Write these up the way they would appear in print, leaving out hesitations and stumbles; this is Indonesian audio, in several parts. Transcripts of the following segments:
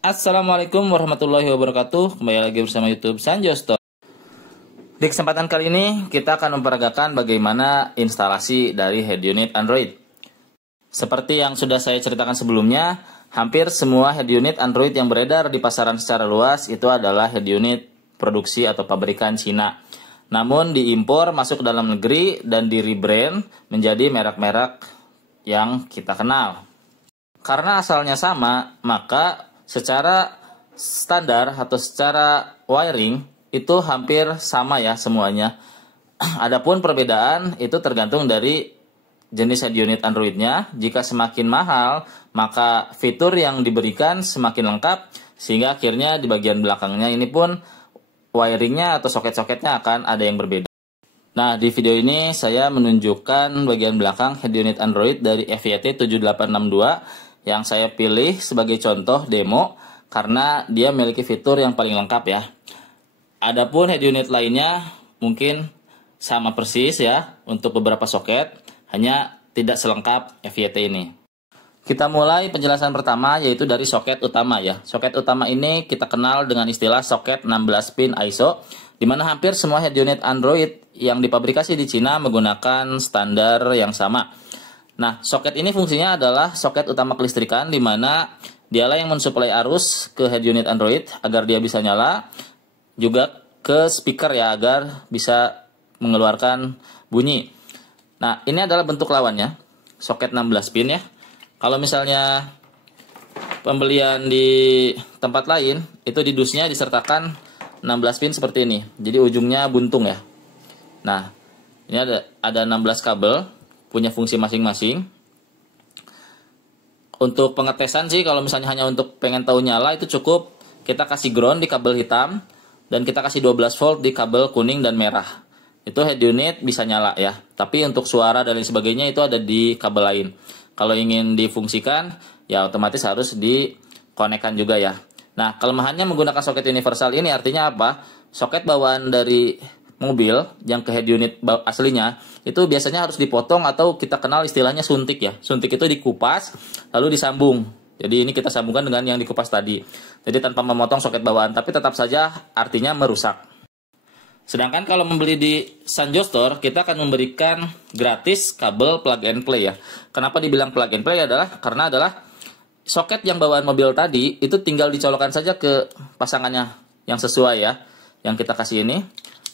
Assalamualaikum warahmatullahi wabarakatuh. Kembali lagi bersama YouTube Sanjosto. Di kesempatan kali ini kita akan memperagakan bagaimana instalasi dari head unit Android. Seperti yang sudah saya ceritakan sebelumnya, hampir semua head unit Android yang beredar di pasaran secara luas itu adalah head unit produksi atau pabrikan Cina. Namun diimpor masuk ke dalam negeri dan di rebrand menjadi merek-merek yang kita kenal. Karena asalnya sama, maka secara standar atau secara wiring itu hampir sama ya semuanya. Adapun perbedaan itu tergantung dari jenis head unit Androidnya. Jika semakin mahal, maka fitur yang diberikan semakin lengkap, sehingga akhirnya di bagian belakangnya ini pun wiringnya atau soket-soketnya akan ada yang berbeda. Nah, di video ini saya menunjukkan bagian belakang head unit Android dari FYT 7862 yang saya pilih sebagai contoh demo karena dia memiliki fitur yang paling lengkap ya. Adapun head unit lainnya mungkin sama persis ya untuk beberapa soket, hanya tidak selengkap FYT ini. Kita mulai penjelasan pertama yaitu dari soket utama ya. Soket utama ini kita kenal dengan istilah soket 16 pin ISO, di mana hampir semua head unit Android yang dipabrikasi di Cina menggunakan standar yang sama. Nah, soket ini fungsinya adalah soket utama kelistrikan, di mana dialah yang mensuplai arus ke head unit Android agar dia bisa nyala, juga ke speaker ya agar bisa mengeluarkan bunyi. Nah, ini adalah bentuk lawannya, soket 16 pin ya. Kalau misalnya pembelian di tempat lain, itu di dusnya disertakan 16 pin seperti ini. Jadi ujungnya buntung ya. Nah, ini ada 16 kabel, punya fungsi masing-masing. Untuk pengetesan sih, kalau misalnya hanya untuk pengen tahu nyala, itu cukup kita kasih ground di kabel hitam, dan kita kasih 12 volt di kabel kuning dan merah. Itu head unit bisa nyala ya. Tapi untuk suara dan lain sebagainya itu ada di kabel lain. Kalau ingin difungsikan, ya otomatis harus dikonekkan juga ya. Nah, kelemahannya menggunakan soket universal ini artinya apa? Soket bawaan dari mobil yang ke head unit aslinya itu biasanya harus dipotong atau kita kenal istilahnya suntik ya. Suntik itu dikupas lalu disambung. Jadi ini kita sambungkan dengan yang dikupas tadi. Jadi tanpa memotong soket bawaan, tapi tetap saja artinya merusak. Sedangkan kalau membeli di Sanjo Store, kita akan memberikan gratis kabel plug and play ya. Kenapa dibilang plug and play karena adalah soket yang bawaan mobil tadi itu tinggal dicolokkan saja ke pasangannya yang sesuai ya, yang kita kasih ini.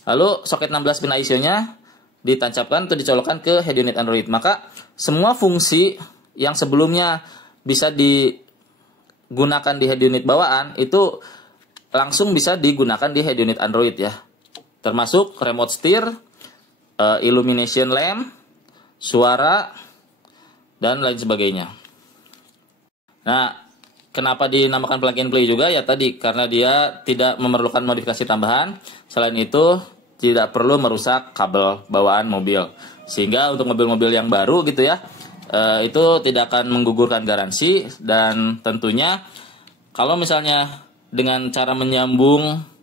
Lalu soket 16 pin ISO-nya ditancapkan atau dicolokkan ke head unit Android. Maka semua fungsi yang sebelumnya bisa digunakan di head unit bawaan itu langsung bisa digunakan di head unit Android ya. Termasuk remote steer, illumination lamp, suara, dan lain sebagainya. Nah, kenapa dinamakan plug and play juga ya tadi karena dia tidak memerlukan modifikasi tambahan. Selain itu tidak perlu merusak kabel bawaan mobil. Sehingga untuk mobil-mobil yang baru gitu ya, itu tidak akan menggugurkan garansi. Dan tentunya kalau misalnya dengan cara menyambung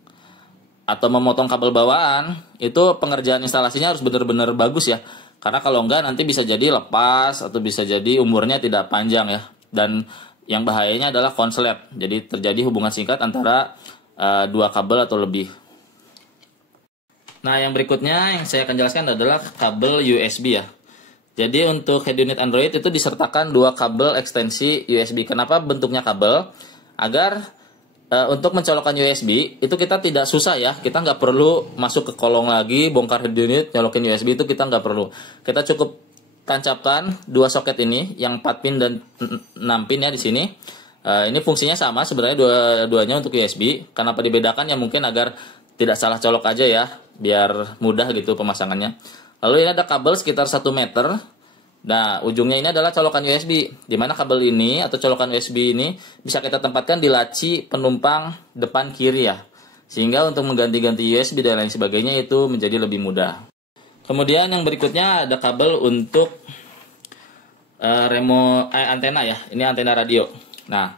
atau memotong kabel bawaan, itu pengerjaan instalasinya harus benar-benar bagus ya. Karena kalau enggak nanti bisa jadi lepas atau bisa jadi umurnya tidak panjang ya. Dan yang bahayanya adalah konslet. Jadi terjadi hubungan singkat antara dua kabel atau lebih. Nah, yang berikutnya yang saya akan jelaskan adalah kabel USB ya. Jadi untuk head unit Android itu disertakan dua kabel ekstensi USB. Kenapa bentuknya kabel? Agar untuk mencolokkan USB itu kita tidak susah ya. Kita nggak perlu masuk ke kolong lagi, bongkar head unit, nyolokin USB itu kita nggak perlu. Kita cukup tancapkan dua soket ini, yang 4 pin dan 6 pin ya di sini. Ini fungsinya sama sebenarnya dua-duanya untuk USB. Kenapa dibedakan ya mungkin agar tidak salah colok aja ya, biar mudah gitu pemasangannya. Lalu ini ada kabel sekitar 1 meter. Nah, ujungnya ini adalah colokan USB, di mana kabel ini atau colokan USB ini bisa kita tempatkan di laci penumpang depan kiri ya. Sehingga untuk mengganti-ganti USB dan lain sebagainya itu menjadi lebih mudah. Kemudian yang berikutnya ada kabel untuk antena ya. Ini antena radio. Nah,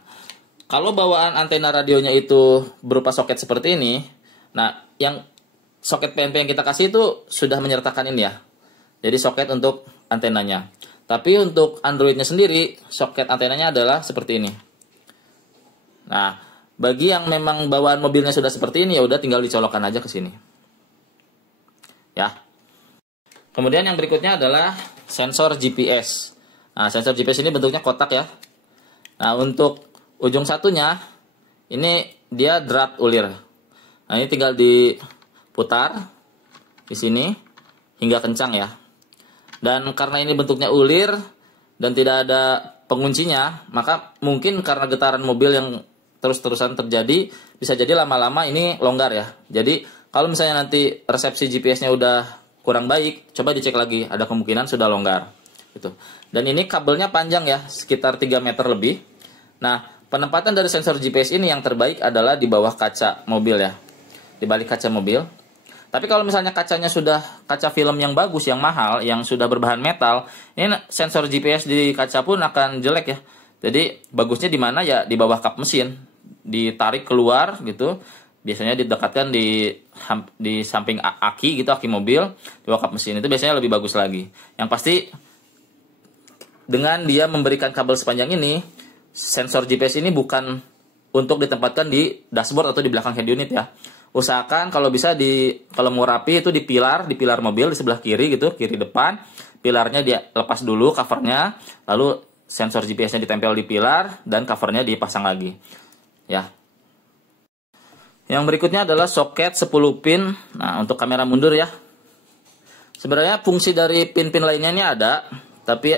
kalau bawaan antena radionya itu berupa soket seperti ini, nah yang soket PNP yang kita kasih itu sudah menyertakan ini ya. Jadi soket untuk antenanya. Tapi untuk Androidnya sendiri, soket antenanya adalah seperti ini. Nah, Bagi yang memang bawaan mobilnya sudah seperti ini, ya udah tinggal dicolokkan aja ke sini. Ya. Kemudian yang berikutnya adalah sensor GPS. Nah, sensor GPS ini bentuknya kotak ya. Nah, untuk ujung satunya ini dia drat ulir. Nah, ini tinggal diputar di sini hingga kencang ya. Dan karena ini bentuknya ulir dan tidak ada penguncinya, maka mungkin karena getaran mobil yang terus-terusan terjadi, bisa jadi lama-lama ini longgar ya. Jadi kalau misalnya nanti resepsi GPS-nya udah kurang baik, coba dicek lagi, ada kemungkinan sudah longgar gitu. Dan ini kabelnya panjang ya, sekitar 3 meter lebih. Nah, penempatan dari sensor GPS ini yang terbaik adalah di bawah kaca mobil ya, di balik kaca mobil. Tapi kalau misalnya kacanya sudah kaca film yang bagus, yang mahal, yang sudah berbahan metal, ini sensor GPS di kaca pun akan jelek ya. Jadi bagusnya di mana ya, di bawah kap mesin, ditarik keluar gitu. Biasanya didekatkan di samping aki gitu, aki mobil, di bawah kap mesin, itu biasanya lebih bagus lagi. Yang pasti dengan dia memberikan kabel sepanjang ini, sensor GPS ini bukan untuk ditempatkan di dashboard atau di belakang head unit ya. Usahakan kalau bisa kalau mau rapi itu di pilar mobil di sebelah kiri gitu, kiri depan. Pilarnya dia lepas dulu covernya, lalu sensor GPS-nya ditempel di pilar dan covernya dipasang lagi. Ya. Yang berikutnya adalah soket 10 pin. Nah, untuk kamera mundur ya. Sebenarnya fungsi dari pin-pin lainnya ini ada, tapi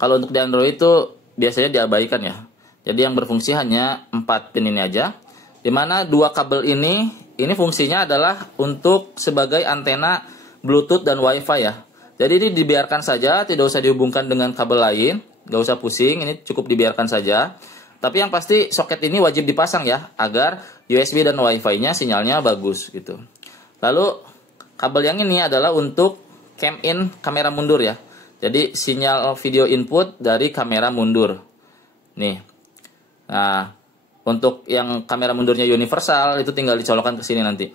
kalau untuk di Android itu biasanya diabaikan ya. Jadi yang berfungsi hanya 4 pin ini aja. Dimana 2 kabel ini fungsinya adalah untuk sebagai antena Bluetooth dan Wi-Fi ya. Jadi ini dibiarkan saja, tidak usah dihubungkan dengan kabel lain, nggak usah pusing, ini cukup dibiarkan saja. Tapi yang pasti soket ini wajib dipasang ya, agar USB dan Wi-Fi-nya sinyalnya bagus gitu. Lalu kabel yang ini adalah untuk cam in kamera mundur ya. Jadi sinyal video input dari kamera mundur. Nih. Nah, untuk yang kamera mundurnya universal itu tinggal dicolokkan ke sini nanti.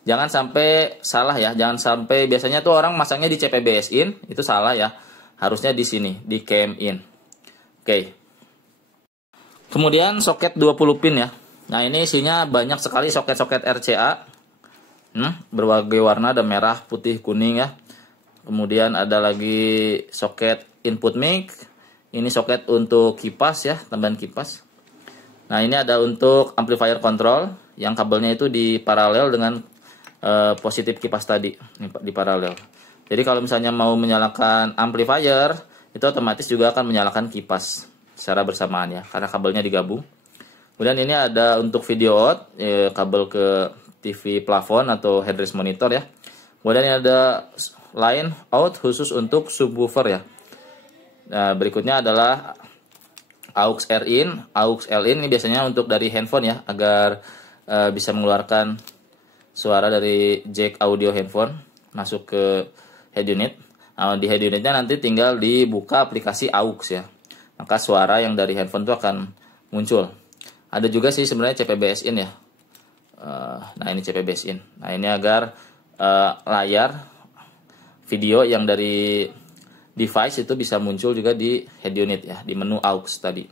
Jangan sampai salah ya, jangan sampai biasanya tuh orang masangnya di CPBS in, itu salah ya. Harusnya di sini, di cam in. Oke. Kemudian soket 20 pin ya. Nah, ini isinya banyak sekali soket-soket RCA. Berbagai warna, ada merah, putih, kuning ya. Kemudian ada lagi soket input mic. Ini soket untuk kipas ya, tambahan kipas. Nah, ini ada untuk amplifier control yang kabelnya itu di paralel dengan positif kipas tadi, di paralel. Jadi kalau misalnya mau menyalakan amplifier, itu otomatis juga akan menyalakan kipas secara bersamaan ya, karena kabelnya digabung. Kemudian ini ada untuk video out, kabel ke TV plafon atau headrest monitor ya. Kemudian ini ada line out khusus untuk subwoofer ya. Nah, berikutnya adalah aux R in, aux L in, ini biasanya untuk dari handphone ya, agar bisa mengeluarkan suara dari jack audio handphone masuk ke head unit. Nah, di head unitnya nanti tinggal dibuka aplikasi aux ya, maka suara yang dari handphone itu akan muncul. Ada juga sih sebenarnya CPBS in ya. Nah, ini CPBS in. Nah, ini agar layar video yang dari device itu bisa muncul juga di head unit ya, di menu aux tadi.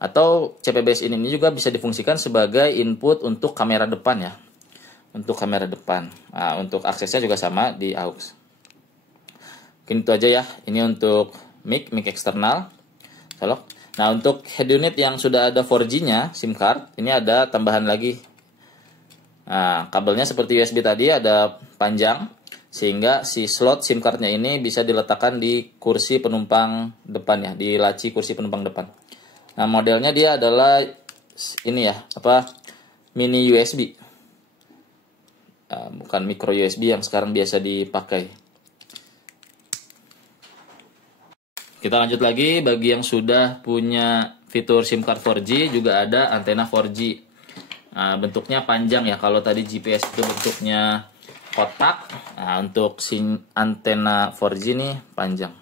Atau CPBS in ini juga bisa difungsikan sebagai input untuk kamera depan ya. Untuk kamera depan. Nah, untuk aksesnya juga sama di aux. Mungkin itu aja ya. Ini untuk mic eksternal. Colok. Nah, untuk head unit yang sudah ada 4G-nya, SIM card, ini ada tambahan lagi. Nah, kabelnya seperti USB tadi ada panjang, sehingga si slot SIM card-nya ini bisa diletakkan di kursi penumpang depan ya, di laci kursi penumpang depan. Nah, modelnya dia adalah ini ya, mini USB. Bukan micro USB yang sekarang biasa dipakai. Kita lanjut lagi, bagi yang sudah punya fitur SIM card 4G juga ada antena 4G. Nah, bentuknya panjang ya, kalau tadi GPS itu bentuknya kotak. Nah, untuk antena 4G ini panjang.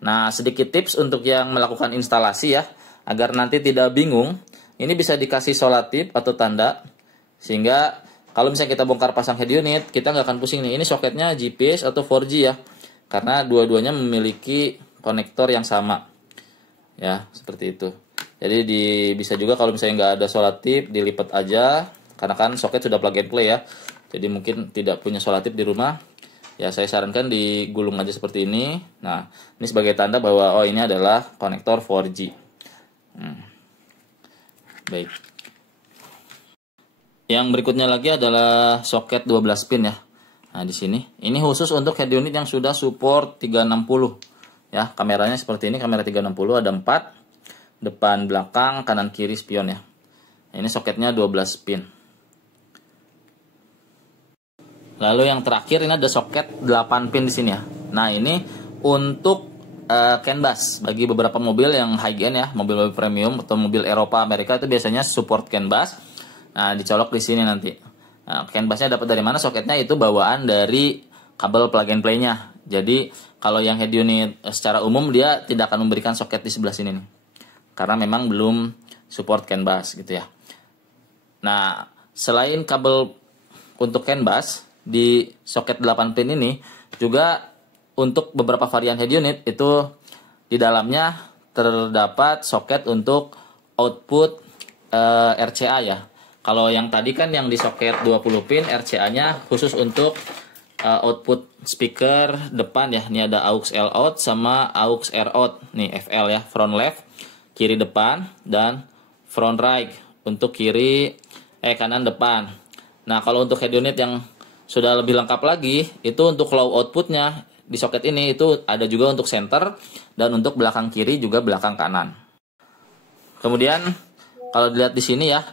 Nah, sedikit tips untuk yang melakukan instalasi ya, agar nanti tidak bingung. Ini bisa dikasih solatip atau tanda, sehingga kalau misalnya kita bongkar pasang head unit, kita nggak akan pusing nih, ini soketnya GPS atau 4G ya, karena dua-duanya memiliki konektor yang sama. Ya, seperti itu. Jadi bisa juga kalau misalnya nggak ada solatif dilipat aja, karena kan soket sudah plug and play ya. Jadi mungkin tidak punya solatif di rumah, ya saya sarankan digulung aja seperti ini. Nah, ini sebagai tanda bahwa oh ini adalah konektor 4G. Baik. Yang berikutnya lagi adalah soket 12 pin ya. Nah, di sini ini khusus untuk head unit yang sudah support 360. Ya, kameranya seperti ini, kamera 360 ada 4. Depan, belakang, kanan, kiri spion ya. Ini soketnya 12 pin. Lalu yang terakhir ini ada soket 8 pin di sini ya. Nah, ini untuk CAN bus bagi beberapa mobil yang high end ya, mobil-mobil premium atau mobil Eropa, Amerika itu biasanya support CAN bus. Nah, dicolok di sini nanti. Nah, CAN busnya dapat dari mana? Soketnya itu bawaan dari kabel plug and play-nya. Jadi, kalau yang head unit secara umum dia tidak akan memberikan soket di sebelah sini nih. Karena memang belum support CAN bus gitu ya. Nah, selain kabel untuk CAN bus di soket 8 pin ini juga untuk beberapa varian head unit itu di dalamnya terdapat soket untuk output RCA ya. Kalau yang tadi kan yang di soket 20 pin RCA-nya khusus untuk output speaker depan ya. Ini ada aux L out sama aux R out. Nih FL ya, front left, kiri depan, dan front right untuk kanan depan. Nah, kalau untuk head unit yang sudah lebih lengkap lagi, itu untuk low outputnya di soket ini itu ada juga untuk center dan untuk belakang kiri juga belakang kanan. Kemudian kalau dilihat di sini ya,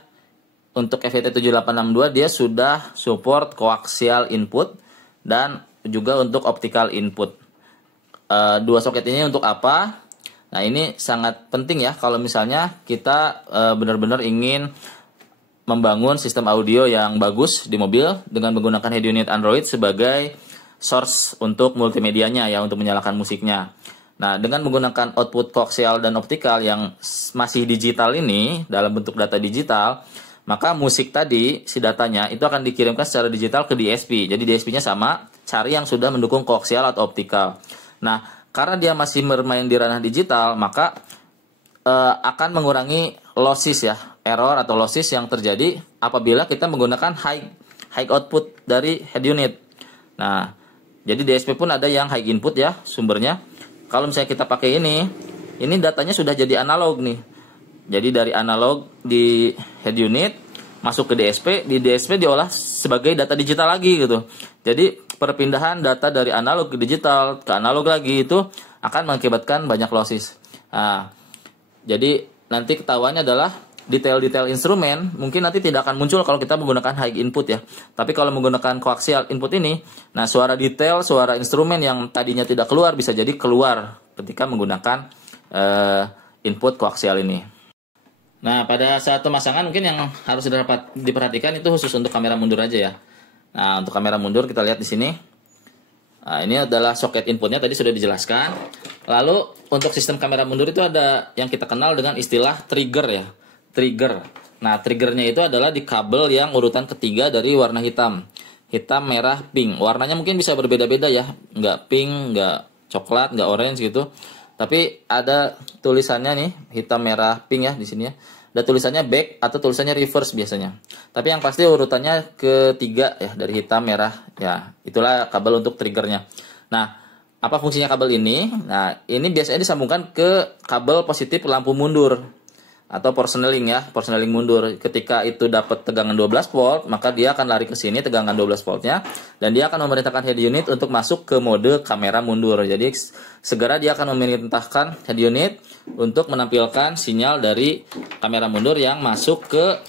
untuk FET7862 dia sudah support coaxial input dan juga untuk optical input. Dua soket ini untuk apa? Nah, ini sangat penting ya kalau misalnya kita benar-benar ingin membangun sistem audio yang bagus di mobil dengan menggunakan head unit Android sebagai source untuk multimedianya ya, untuk menyalakan musiknya. Nah, dengan menggunakan output coaxial dan optical yang masih digital ini dalam bentuk data digital, maka musik tadi, si datanya itu akan dikirimkan secara digital ke DSP. Jadi DSP-nya sama, cari yang sudah mendukung coaxial atau optical. Nah, karena dia masih bermain di ranah digital, maka akan mengurangi losses ya, error atau losses yang terjadi apabila kita menggunakan high output dari head unit. Nah, jadi DSP pun ada yang high input ya sumbernya. Kalau misalnya kita pakai ini datanya sudah jadi analog nih. Jadi dari analog di head unit masuk ke DSP, di DSP diolah sebagai data digital lagi gitu. Jadi perpindahan data dari analog ke digital ke analog lagi itu akan mengakibatkan banyak losses. Nah, jadi nanti ketahuannya adalah detail-detail instrumen mungkin nanti tidak akan muncul kalau kita menggunakan high input ya. Tapi kalau menggunakan coaxial input ini, nah suara detail, suara instrumen yang tadinya tidak keluar bisa jadi keluar ketika menggunakan input coaxial ini. Nah, pada saat pemasangan mungkin yang harus diperhatikan itu khusus untuk kamera mundur aja ya. Nah, untuk kamera mundur kita lihat di sini. Nah, ini adalah soket inputnya tadi sudah dijelaskan. Lalu untuk sistem kamera mundur itu ada yang kita kenal dengan istilah trigger ya. Trigger. Nah, triggernya itu adalah di kabel yang urutan ketiga dari warna hitam. Hitam, merah, pink. Warnanya mungkin bisa berbeda-beda ya. Nggak pink, nggak coklat, nggak orange gitu. Tapi ada tulisannya nih, hitam, merah, pink ya di sini ya. Ada tulisannya back atau tulisannya reverse biasanya. Tapi yang pasti urutannya ketiga ya, dari hitam, merah. Ya, itulah kabel untuk triggernya. Nah, apa fungsinya kabel ini? Nah, ini biasanya disambungkan ke kabel positif lampu mundur atau porseneling ya, porseneling mundur. Ketika itu dapat tegangan 12 volt, maka dia akan lari ke sini tegangan 12 voltnya dan dia akan memerintahkan head unit untuk masuk ke mode kamera mundur. Jadi segera dia akan memerintahkan head unit untuk menampilkan sinyal dari kamera mundur yang masuk ke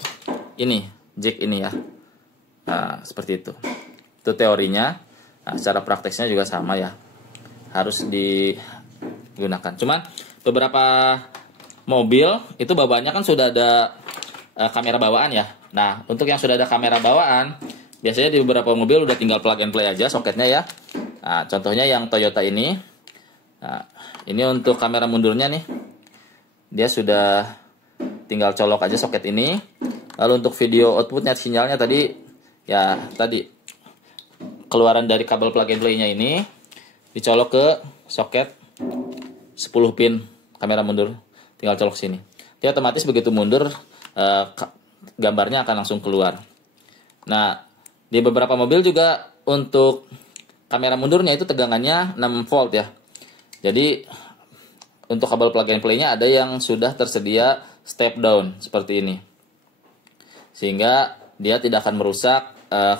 ini, jack ini ya. Nah, seperti itu. Itu teorinya. Nah, secara prakteknya juga sama ya. Harus digunakan. Cuman beberapa mobil itu bawaannya kan sudah ada kamera bawaan ya. Nah, untuk yang sudah ada kamera bawaan, biasanya di beberapa mobil udah tinggal plug and play aja soketnya ya. Nah, contohnya yang Toyota ini. Nah, ini untuk kamera mundurnya nih. Dia sudah tinggal colok aja soket ini. Lalu untuk video outputnya, sinyalnya tadi ya, tadi keluaran dari kabel plug and play-nya ini dicolok ke soket 10 pin kamera mundur. Tinggal colok sini. Jadi otomatis begitu mundur gambarnya akan langsung keluar. Nah, di beberapa mobil juga untuk kamera mundurnya itu tegangannya 6 volt ya. Jadi untuk kabel plug and play-nya ada yang sudah tersedia step down seperti ini. Sehingga dia tidak akan merusak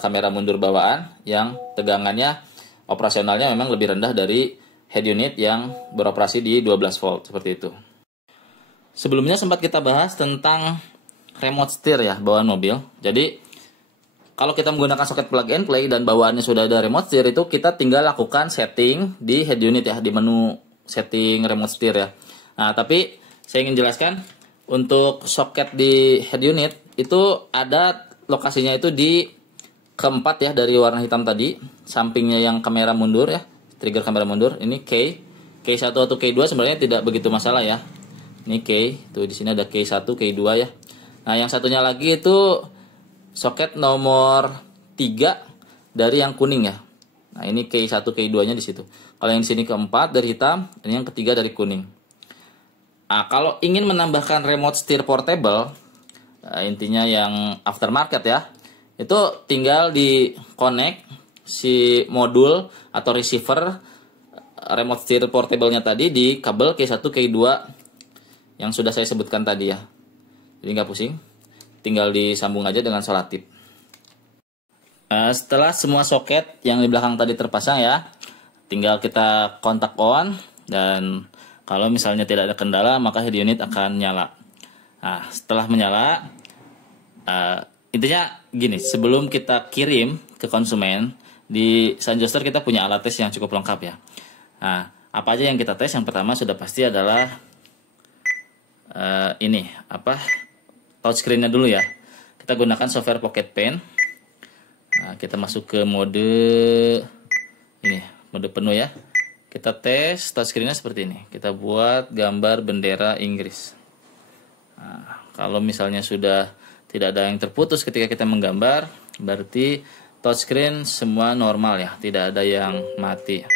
kamera mundur bawaan yang tegangannya operasionalnya memang lebih rendah dari head unit yang beroperasi di 12 volt seperti itu. Sebelumnya sempat kita bahas tentang remote steer ya bawaan mobil. Jadi kalau kita menggunakan soket plug and play dan bawaannya sudah ada remote steer, itu kita tinggal lakukan setting di head unit ya, di menu setting remote steer ya. Nah, tapi saya ingin jelaskan untuk soket di head unit itu ada lokasinya itu di keempat ya dari warna hitam tadi, sampingnya yang kamera mundur ya, trigger kamera mundur. Ini K1 atau K2 sebenarnya tidak begitu masalah ya. Ini K, tuh di sini ada K1, K2 ya. Nah, yang satunya lagi itu soket nomor 3 dari yang kuning ya. Nah, ini K1, K2-nya di situ. Kalau yang di sini keempat dari hitam, ini yang ketiga dari kuning. Nah, kalau ingin menambahkan remote steer portable, intinya yang aftermarket ya, itu tinggal di connect si modul atau receiver remote steer portable-nya tadi di kabel K1, K2 yang sudah saya sebutkan tadi ya. Jadi nggak pusing, tinggal disambung aja dengan solatip. Setelah semua soket yang di belakang tadi terpasang ya, tinggal kita kontak on, dan kalau misalnya tidak ada kendala maka head unit akan nyala. Nah, setelah menyala, intinya gini, sebelum kita kirim ke konsumen, di Sanjoster kita punya alat tes yang cukup lengkap ya. Nah, apa aja yang kita tes? Yang pertama sudah pasti adalah touchscreen-nya dulu ya. Kita gunakan software Pocket Pen. Nah, kita masuk ke mode penuh ya. Kita tes touchscreen-nya seperti ini. Kita buat gambar bendera Inggris. Nah, kalau misalnya sudah tidak ada yang terputus ketika kita menggambar, berarti touchscreen semua normal ya, tidak ada yang mati.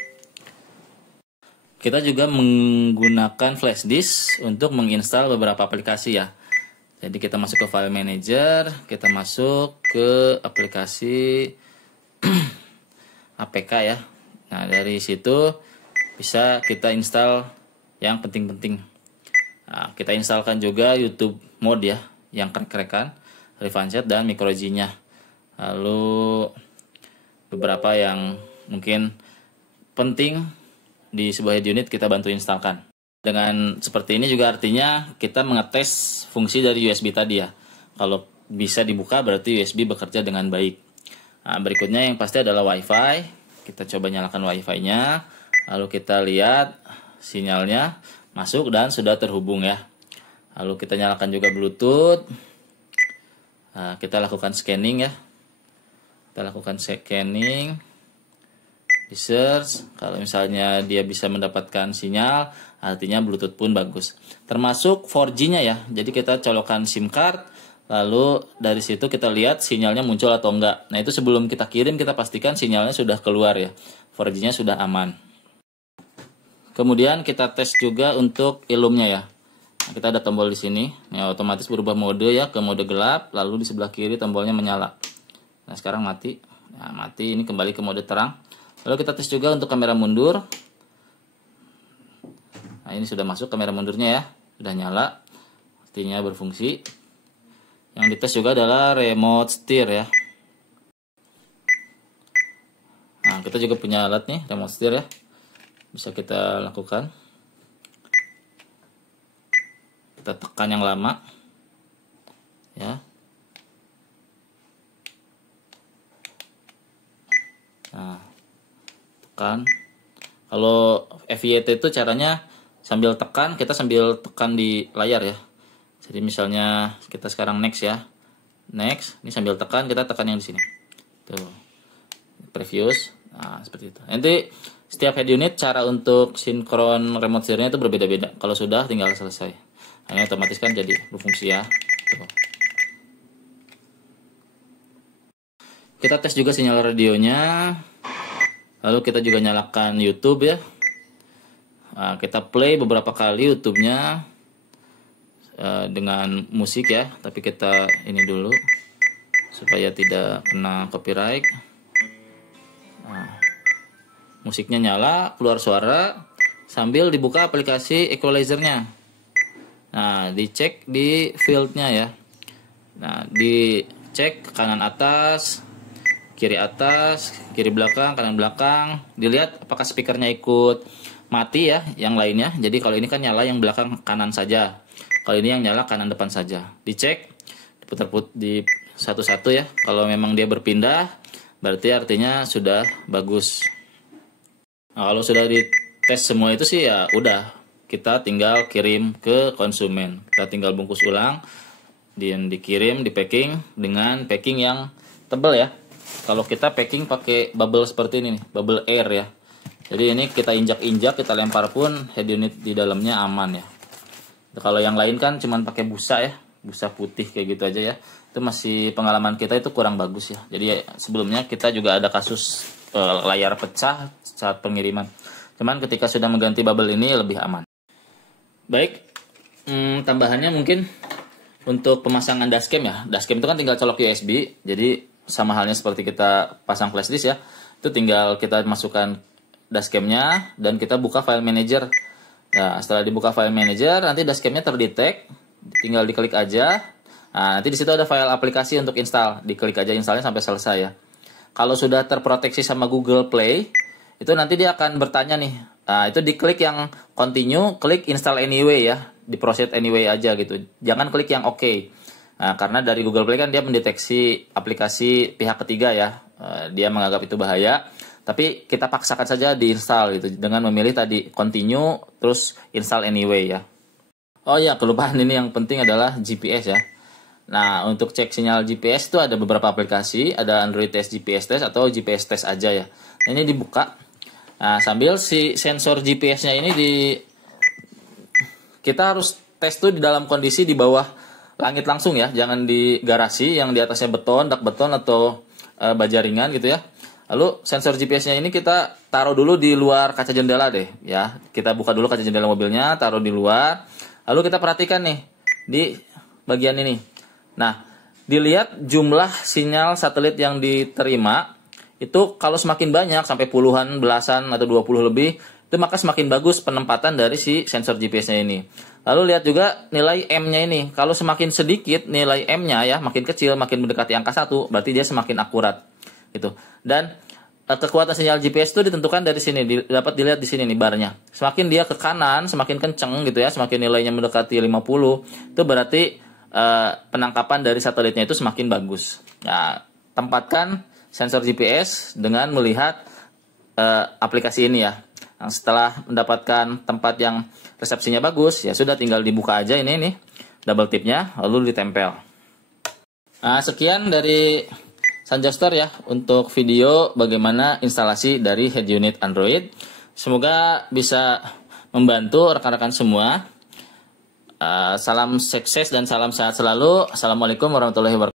Kita juga menggunakan flash disk untuk menginstal beberapa aplikasi ya. Jadi kita masuk ke file manager, kita masuk ke aplikasi APK ya. Nah, dari situ bisa kita install yang penting-penting. Nah, kita instalkan juga YouTube mode ya, yang krek-krekan, Revanced dan MicroG-nya. Lalu beberapa yang mungkin penting di sebuah head unit kita bantu instalkan. Dengan seperti ini juga artinya kita mengetes fungsi dari USB tadi ya. Kalau bisa dibuka berarti USB bekerja dengan baik. Nah, berikutnya yang pasti adalah WiFi. Kita coba nyalakan WiFi-nya. Lalu kita lihat sinyalnya masuk dan sudah terhubung ya. Lalu kita nyalakan juga Bluetooth. Nah, kita lakukan scanning ya. Kita lakukan scanning. Di search, kalau misalnya dia bisa mendapatkan sinyal, artinya Bluetooth pun bagus. Termasuk 4G-nya ya. Jadi kita colokan SIM card, lalu dari situ kita lihat sinyalnya muncul atau enggak. Nah, itu sebelum kita kirim kita pastikan sinyalnya sudah keluar ya. 4G-nya sudah aman. Kemudian kita tes juga untuk ilumnya ya. Nah, kita ada tombol di sini. Ya, otomatis berubah mode ya ke mode gelap, lalu di sebelah kiri tombolnya menyala. Nah, sekarang mati. Nah, mati, ini kembali ke mode terang. Lalu kita tes juga untuk kamera mundur. Nah, ini sudah masuk kamera mundurnya ya, sudah nyala, artinya berfungsi. Yang dites juga adalah remote steer ya. Nah, kita juga punya alat nih, remote steer ya, bisa kita lakukan. Kita tekan yang lama ya. Nah, tekan. Kalau FYT itu caranya sambil tekan, kita sambil tekan di layar ya. Jadi misalnya kita sekarang next ya. Next, ini sambil tekan, kita tekan yang di sini. Tuh. Previous. Nah, seperti itu. Nanti setiap head unit cara untuk sinkron remote steer-nya itu berbeda-beda. Kalau sudah tinggal selesai. Nah, ini otomatis kan jadi berfungsi ya. Tuh. Kita tes juga sinyal radionya. Lalu kita juga nyalakan YouTube ya. Nah, kita play beberapa kali YouTube-nya. dengan musik ya, tapi kita ini dulu supaya tidak kena copyright. Nah, musiknya nyala, keluar suara sambil dibuka aplikasi equalizernya. Nah, dicek di fieldnya ya. Nah, dicek kanan atas, kiri belakang, kanan belakang. Dilihat apakah speakernya ikut mati ya, yang lainnya. Jadi kalau ini kan nyala yang belakang kanan saja. Kalau ini yang nyala kanan depan saja. Dicek, diputar-putar di satu-satu ya. Kalau memang dia berpindah, berarti artinya sudah bagus. Nah, kalau sudah dites semua itu sih ya udah, kita tinggal kirim ke konsumen. Kita tinggal bungkus ulang, dan dikirim, di packing dengan packing yang tebal ya. Kalau kita packing pakai bubble seperti ini nih, bubble air ya. Jadi ini kita injak-injak, kita lempar pun head unit di dalamnya aman ya. Kalau yang lain kan cuman pakai busa ya, busa putih kayak gitu aja ya. Itu masih pengalaman kita itu kurang bagus ya. Jadi sebelumnya kita juga ada kasus layar pecah saat pengiriman. Cuman ketika sudah mengganti bubble ini lebih aman. Baik, tambahannya mungkin untuk pemasangan dashcam ya. Dashcam itu kan tinggal colok USB. Jadi sama halnya seperti kita pasang flash disk ya. Itu tinggal kita masukkan dashcamnya dan kita buka file manager. Nah, setelah dibuka file manager, nanti dashcamnya terdetek, tinggal diklik aja. Nah, nanti di situ ada file aplikasi untuk install, diklik aja installnya sampai selesai ya. Kalau sudah terproteksi sama Google Play, itu nanti dia akan bertanya nih. Nah, itu diklik yang continue, klik install anyway ya, di proceed anyway aja gitu. Jangan klik yang OK. Nah, karena dari Google Play kan dia mendeteksi aplikasi pihak ketiga ya, dia menganggap itu bahaya. Tapi kita paksakan saja diinstal gitu dengan memilih tadi continue terus install anyway ya. Oh ya, kelupaan ini yang penting adalah GPS ya. Nah, untuk cek sinyal GPS itu ada beberapa aplikasi, ada Android Test GPS Test atau GPS Test aja ya. Nah, ini dibuka. Nah, sambil si sensor GPS-nya ini kita harus tes tuh di dalam kondisi di bawah langit langsung ya, jangan di garasi yang di atasnya beton, dak beton atau baja ringan gitu ya. Lalu sensor GPS-nya ini kita taruh dulu di luar kaca jendela deh ya. Kita buka dulu kaca jendela mobilnya, taruh di luar. Lalu kita perhatikan nih di bagian ini. Nah, dilihat jumlah sinyal satelit yang diterima itu kalau semakin banyak sampai puluhan, belasan atau 20 lebih, itu maka semakin bagus penempatan dari si sensor GPS-nya ini. Lalu lihat juga nilai M-nya ini. Kalau semakin sedikit nilai M-nya ya, makin kecil, makin mendekati angka 1, berarti dia semakin akurat. Gitu. Dan kekuatan sinyal GPS itu ditentukan dari sini, dapat dilihat di sini nih barnya. Semakin dia ke kanan, semakin kenceng gitu ya, semakin nilainya mendekati 50, itu berarti penangkapan dari satelitnya itu semakin bagus. Nah, tempatkan sensor GPS dengan melihat aplikasi ini ya. Nah, setelah mendapatkan tempat yang resepsinya bagus, ya sudah tinggal dibuka aja ini nih, double tipnya, lalu ditempel. Nah, sekian dari Sanjostor ya untuk video bagaimana instalasi dari head unit Android. Semoga bisa membantu rekan-rekan semua. Salam sukses dan salam sehat selalu. Assalamualaikum warahmatullahi wabarakatuh.